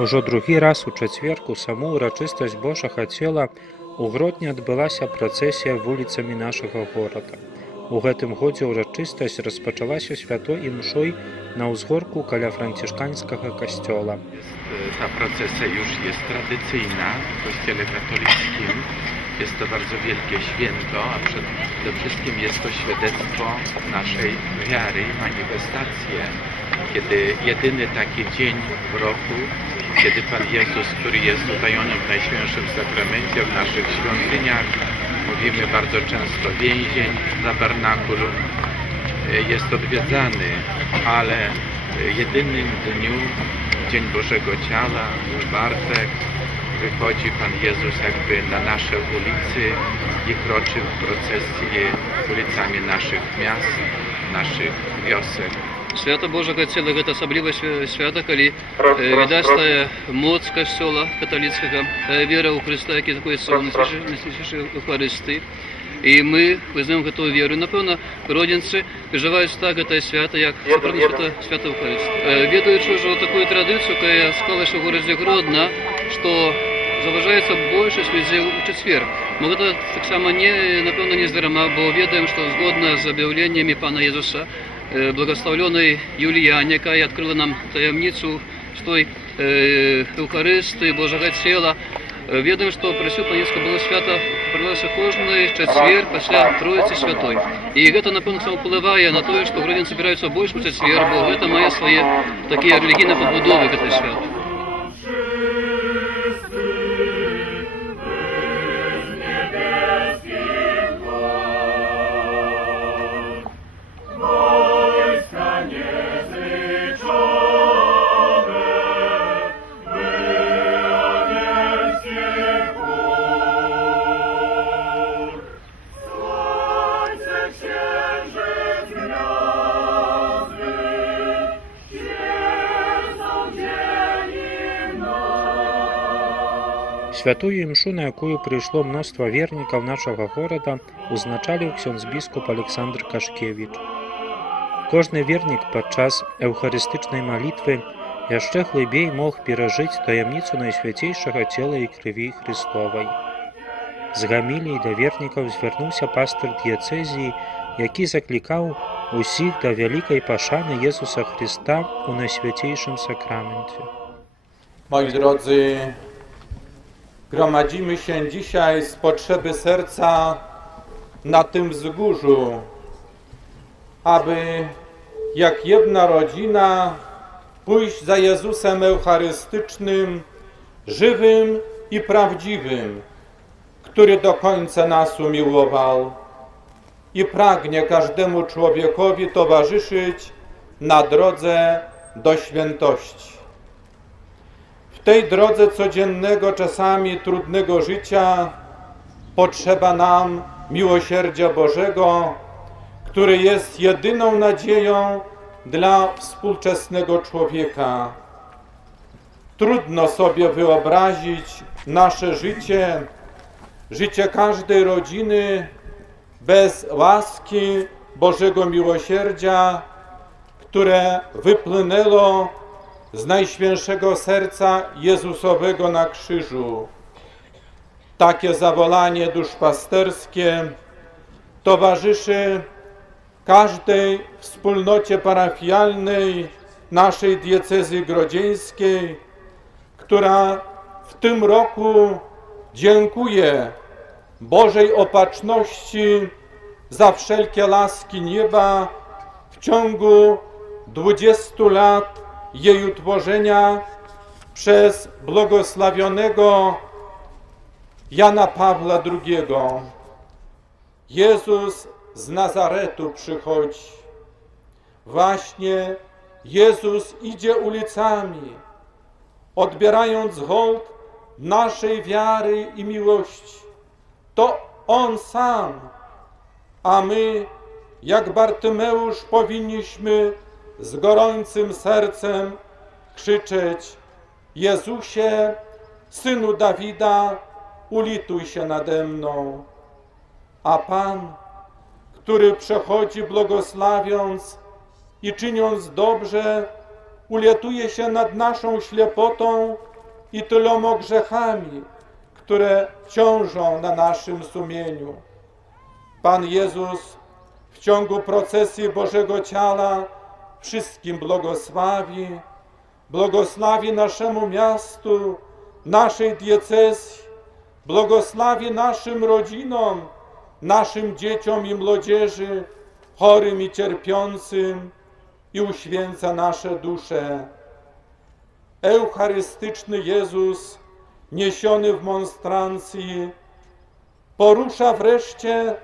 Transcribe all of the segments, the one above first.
Ужо другі раз у чацвер у саму ўрачыстасць Божага цела у Гродні адбылася працэсія вуліцамі нашага горада. У гэтым годзе ўрачыстасць распачалася святой імшой на ўзгорку каля францішканскага касцёла. Ta procesja już jest tradycyjna w Kościele katolickim. Jest to bardzo wielkie święto, a przede wszystkim jest to świadectwo naszej wiary, manifestacje, kiedy jedyny taki dzień w roku, kiedy Pan Jezus, który jest utajony w Najświętszym Sakramencie, w naszych świątyniach, mówimy bardzo często więzień, tabernakulum, jest odwiedzany, ale jedynym dniu, Dzień Bożego Ciała, czwartek, wychodzi Pan Jezus jakby na nasze ulicy i kroczy w procesji ulicami naszych miast, naszych wiosek. Свято Божага цела гэта асабліва свята, калі відаць тая моц касцёла каталіцкага, тая вера ў Хрыста, які знаходзіцца ў найсвятейшай Эўхарыстыі. І мы вызнаем гэтую веру. Напэўна, родзінцы перажываюць так гэтае свята, як сапраўдна свята Эўхарыстыі. Ведаючы ўжо такую традыцыю, якая склалася ў горадзе Гродна, што заважаецца большасць людзей у чацвер. Мы гэта таксама напэўна не здарма, бо ведаем, што згодна з аб'яўленнямі Пана Езуса, благословленной Юліяне, якая адкрыла нам таямніцу з той Эўхарыстыі, Божага цела. Ведаем, што прысвяцённе паненскае было свята праводзілася кожны чацвер пасля Троіцы Святой. І гэта, напэўна, сам уплывае на тое, што гродзяне збіраюцца больш у чацвер, бо гэта мае свае такія рэлігійныя пабудовы гэтай свята. Святую імшу, на якую прыйшло мноства вернікаў нашага горада, узначаліў ксёндз-біскуп Александр Кашкевіч. Кожны вернік падчас эўхарыстычнай малітвы яшчэ глыбей мог перажыць таямніцу найсвяцейшага цела і крыві Христовай. З гамілій да вернікаў звярнуўся пастыр дыяцэзіі, які заклікаў усіх да вялікай пашаны Езуса Христа ў Najświętejszym Sakramencie. Moi drodzy, gromadzimy się dzisiaj z potrzeby serca na tym wzgórzu, aby jak jedna rodzina pójść za Jezusem Eucharystycznym, żywym i prawdziwym, który do końca nas umiłował i pragnie każdemu człowiekowi towarzyszyć na drodze do świętości. W tej drodze codziennego, czasami trudnego życia potrzeba nam miłosierdzia Bożego, który jest jedyną nadzieją dla współczesnego człowieka. Trudno sobie wyobrazić nasze życie, życie każdej rodziny bez łaski Bożego miłosierdzia, które wypłynęło z Najświętszego Serca Jezusowego na krzyżu. Takie zawolanie duszpasterskie towarzyszy każdej wspólnocie parafialnej naszej diecezji grodzieńskiej, która w tym roku dziękuję Bożej Opatrzności za wszelkie łaski nieba w ciągu 20 lat jej utworzenia przez błogosławionego Jana Pawła II. Jezus z Nazaretu przychodzi. Właśnie Jezus idzie ulicami, odbierając hołd naszej wiary i miłości. To On sam, a my, jak Bartymeusz, powinniśmy z gorącym sercem krzyczeć: Jezusie, Synu Dawida, ulituj się nade mną. A Pan, który przechodzi błogosławiąc i czyniąc dobrze, ulituje się nad naszą ślepotą i tyloma grzechami, które ciążą na naszym sumieniu. Pan Jezus w ciągu procesji Bożego Ciała wszystkim błogosławi naszemu miastu, naszej diecezji, błogosławi naszym rodzinom, naszym dzieciom i młodzieży, chorym i cierpiącym i uświęca nasze dusze. Eucharystyczny Jezus, niesiony w monstrancji, porusza wreszcie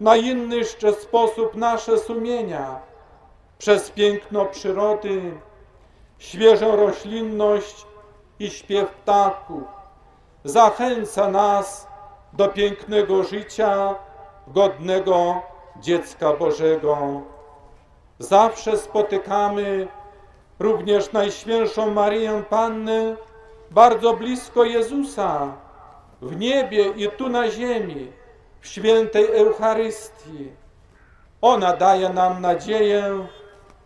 na inny jeszcze sposób nasze sumienia przez piękno przyrody, świeżą roślinność i śpiew ptaków. Zachęca nas do pięknego życia, godnego dziecka Bożego. Zawsze spotykamy również Najświętszą Maryję Pannę bardzo blisko Jezusa, w niebie i tu na ziemi, w świętej Eucharystii. Ona daje nam nadzieję,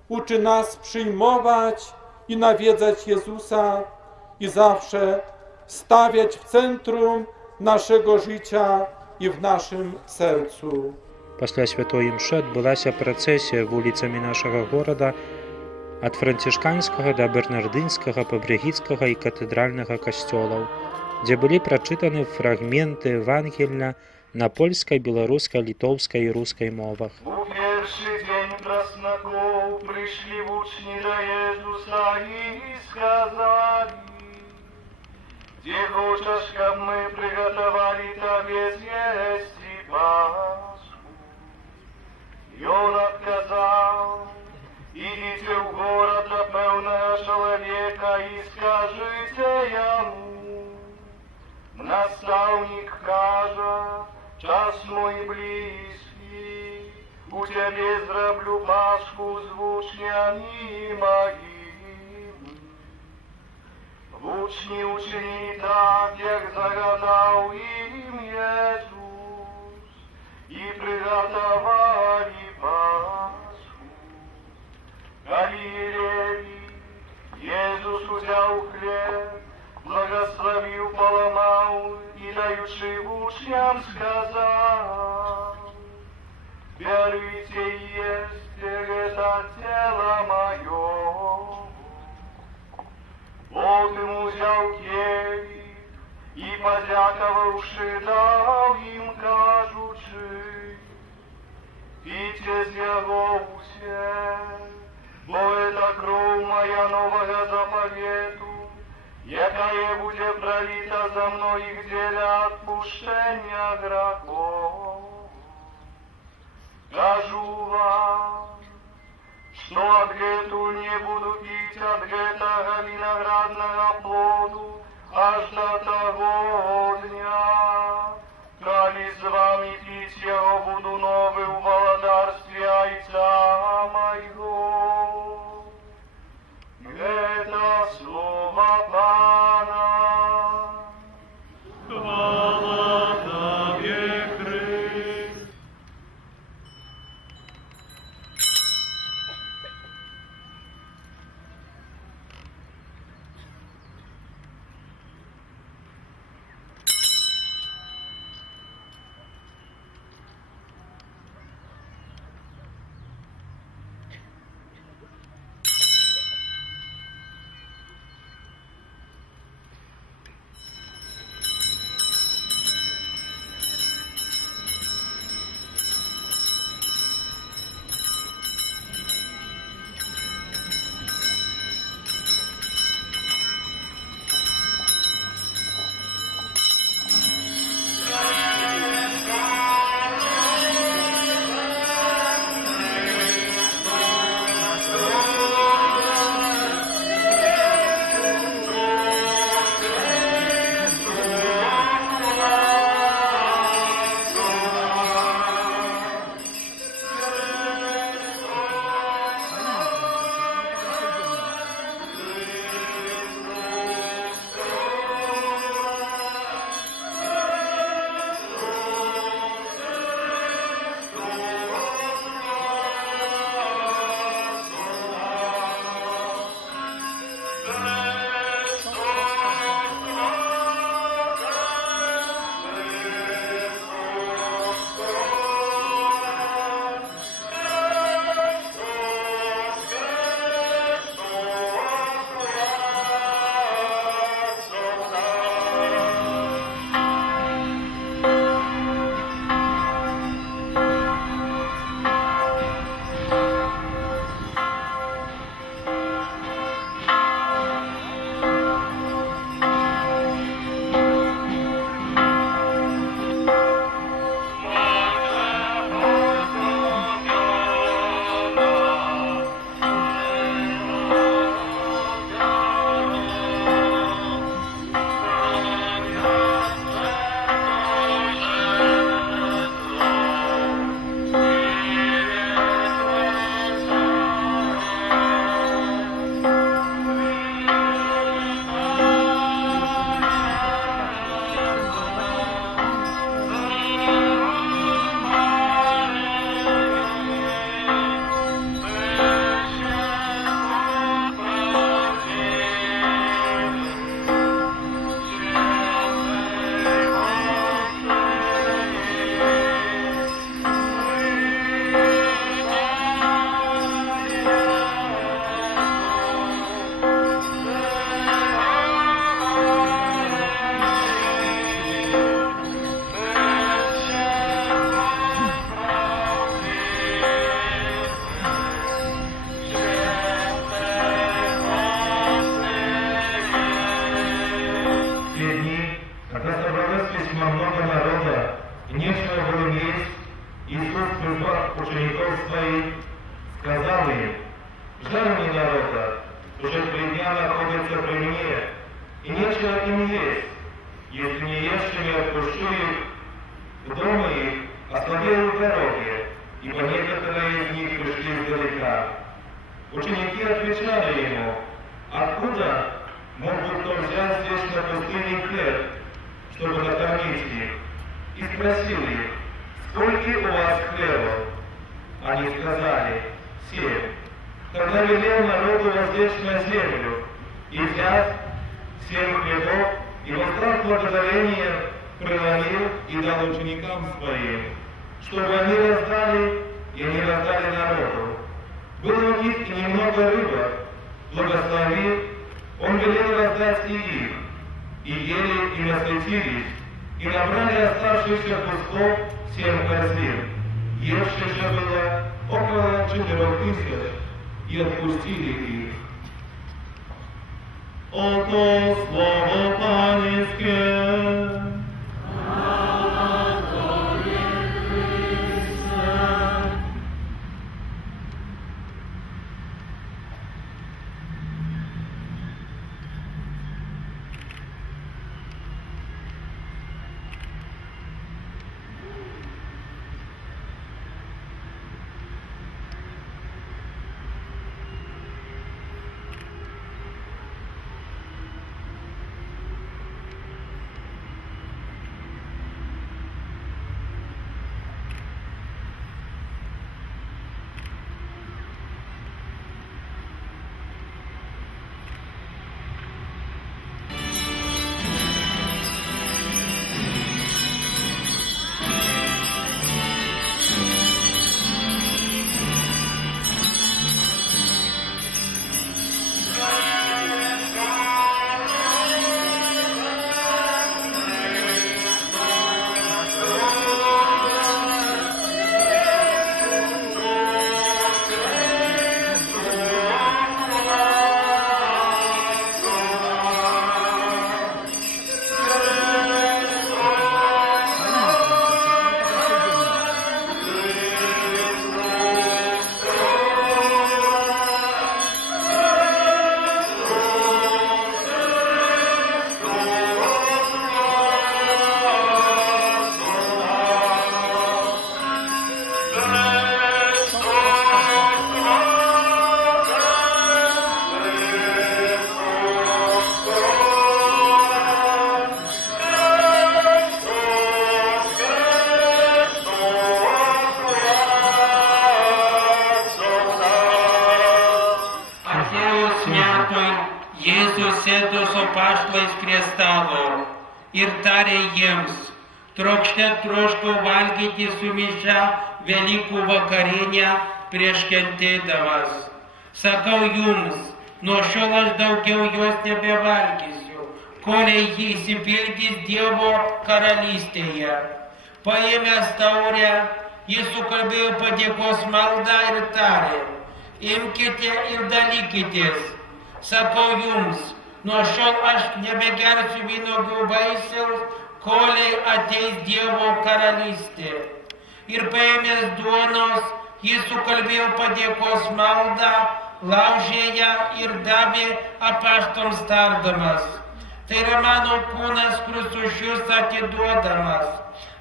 uczy nas przyjmować i nawiedzać Jezusa i zawsze stawiać w centrum naszego życia i w naszym sercu. Пасля святой імшы адбылася працэсія вуліцамі нашага горада ад францішканскага да бернардынскага, пабрэгіцкага і катэдральнага касцёлаў, дзе былі прачытаны фрагменты Евангелля на польскай, беларускай, літоўскай і рускай мовах. У першы дзень праснакоў прыйшлі вучні да Езуса і сказалі: «Дзе хочаш, каб мы прыгатавалі табе з'есці Пасху?» Ён адказаў: «Ідзіце ў горад да пэўнага чалавека і скажыце яму: настаўнік кажа, час мой блізкі, у цябе зраблю Пасху з вучнямі маімі». Вучні учынілі так, як загадаў ім Езус, і прыгатавалі Пасху. Калі елі, Езус узяў хлеб, благословил, поломал и, даючи вучням, сказал: «Берите и ешьте, это тело мое». Потым узял келих и, подяковавши, дал им, кажучи: «Пейте з яго усе, бо это кров моя нового заповету, якая буде пролита за многих для отпущения грехов. Кажу вам, что отгету не буду пить от этого виноградного плоду аж до того дня, коли с вами пить его буду новый в володарстве Отца моего». Это слово Пана. Слава бесконечного было есть, Иисус, призвав учеников своих, сказал им: «Жаль мне народа, уже 3 дня находятся при мне, и нечего им есть. Если не ешьте, я отпущу их в дома их, оставляю в дороге, ибо некоторые из них пришли издалека». Ученики отвечали ему: «Откуда мог бы кто взять здесь на пустыне хлеб, чтобы накормить их?» И спросил их: «Сколько у вас хлеба?» Они сказали: 7. Тогда велел народу возлечь на землю, и взяв 7 хлебов, и воздав благодарение, преломил и дал ученикам своим, чтобы они раздали, и они раздали народу. Было у них и немного рыбы. Благословив, он велел раздать и их, и ели, и насытились, и набрали оставшихся кусков 7 корзин. Евших же было около 4000, и отпустили их. Ото слово Паниское. Ir tarė jiems: trokšte troškau valgyti su mišia Velykų vakarienę prieš kentėdamas. Sakau jums, nuo šiol aš daugiau jos nebevalgysiu, kolei ji įsipildys Dievo karalystėje. Paėmęs taurę, jis sukalbėjo padėkos maldą ir tarė: imkite ir dalykitės. Sakau jums, nuo šiol aš nebegersiu vynuogių vaisiaus, kolei ateis Dievo karalystė. Ir paėmęs duonos, jis sukalbėjo padėkos maldą, laužė ją ir davė apaštams tardamas: tai yra mano kūnas, kuris už jus atiduodamas.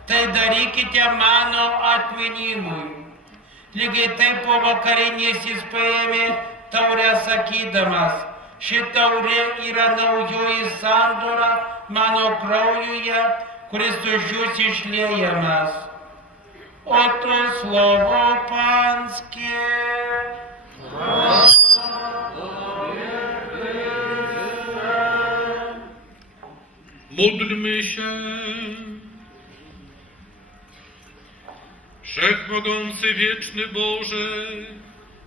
Tai darykite mano atminimui. Lygiai taip po vakarienės jis paėmė taurę sakydamas: ši taurė yra naujoji sandora mano kraujuje, kuris už jus išliejamas. Oto slovo Pańskie. Módlmy się. Wszechmogący, wieczny Boże,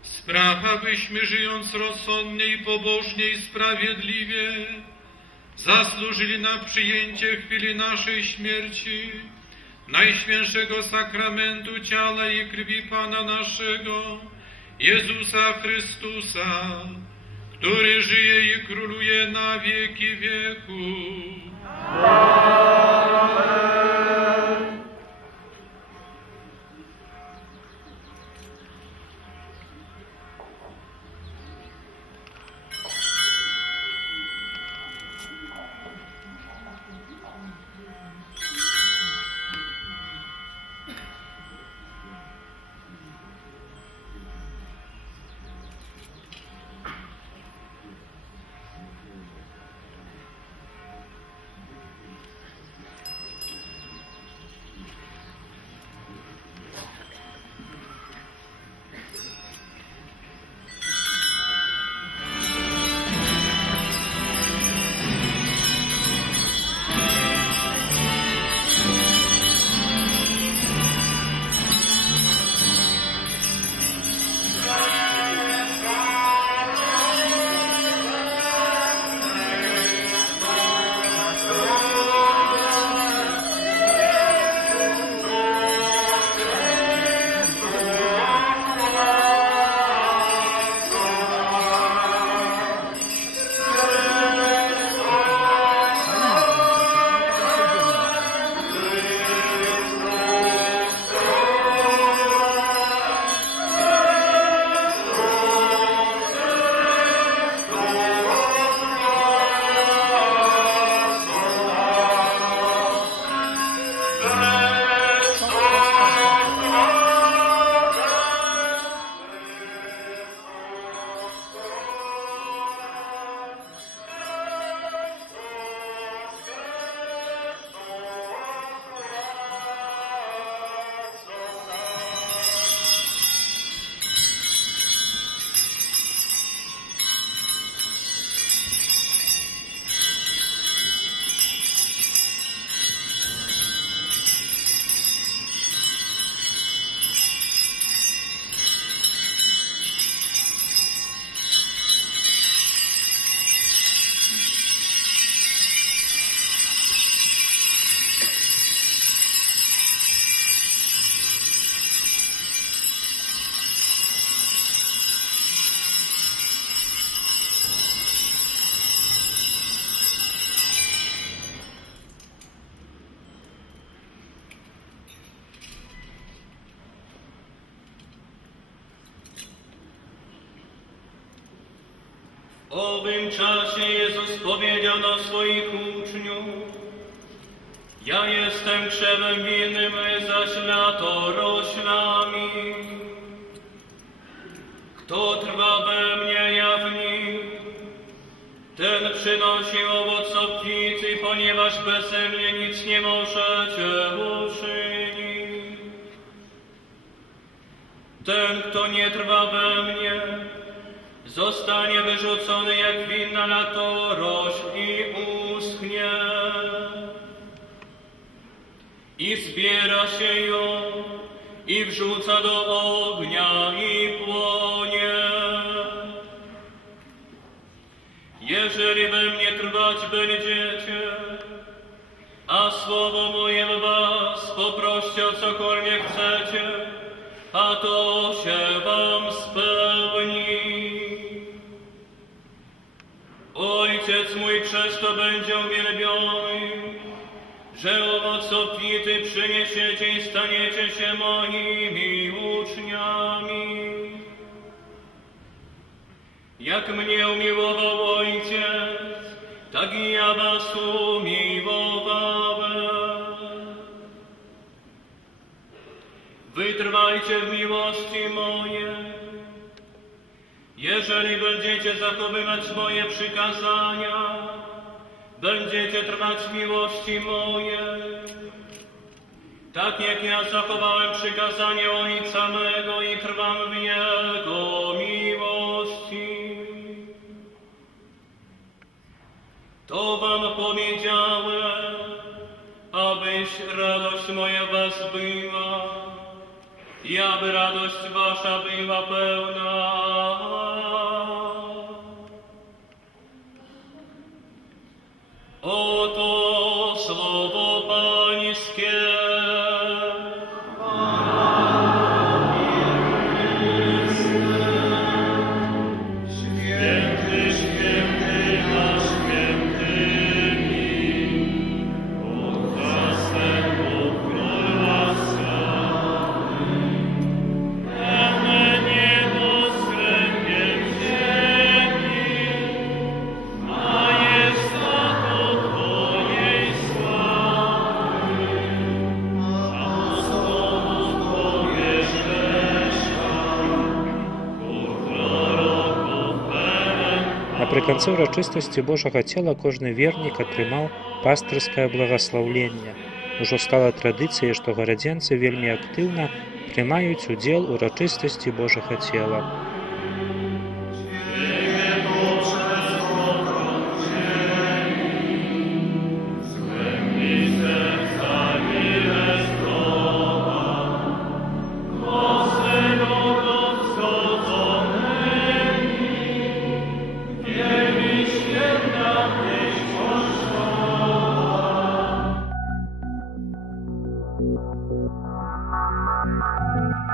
spraw, abyśmy, żyjąc rozsądnie i pobożnie i sprawiedliwie, zasłużyli na przyjęcie chwili naszej śmierci, Najświętszego sakramentu ciała i krwi Pana naszego, Jezusa Chrystusa, który żyje i króluje na wieki wieków. W owym czasie Jezus powiedział do swoich uczniów: Ja jestem krzewem winnym, zaś lato roślami. Kto trwa we mnie, ja w nim, ten przynosi owoc obfity, ponieważ beze mnie nic nie możecie uczynić. Ten, kto nie trwa we mnie, zostanie wyrzucony jak winna latorośl i uschnie. I zbiera się ją i wrzuca do ognia i płonie. Jeżeli we mnie trwać będziecie, a słowo moje w was, poproście o cokolwiek chcecie, a to się wam spełni. Ojciec mój przez to będzie uwielbiony, że owoc obfity przyniesiecie i staniecie się moimi uczniami. Jak mnie umiłował Ojciec, tak i ja was umiłowałem. Wytrwajcie w miłości mojej. Jeżeli będziecie zachowywać moje przykazania, będziecie trwać w miłości mojej. Tak jak ja zachowałem przykazanie Ojca mego i trwam w Jego miłości. To wam powiedziałem, abyś radość moja was była, i aby radość wasza była pełna. Oto słowo Pańskie. Напрыканцы ўрачыстасці Божага цела кожны вернік атрымаў пастырскае благаслаўленне. Ужо стала традыцыяй, што гарадзенцы вельмі актыўна прымаюць удзел у урачыстасці Божага цела. Thank you.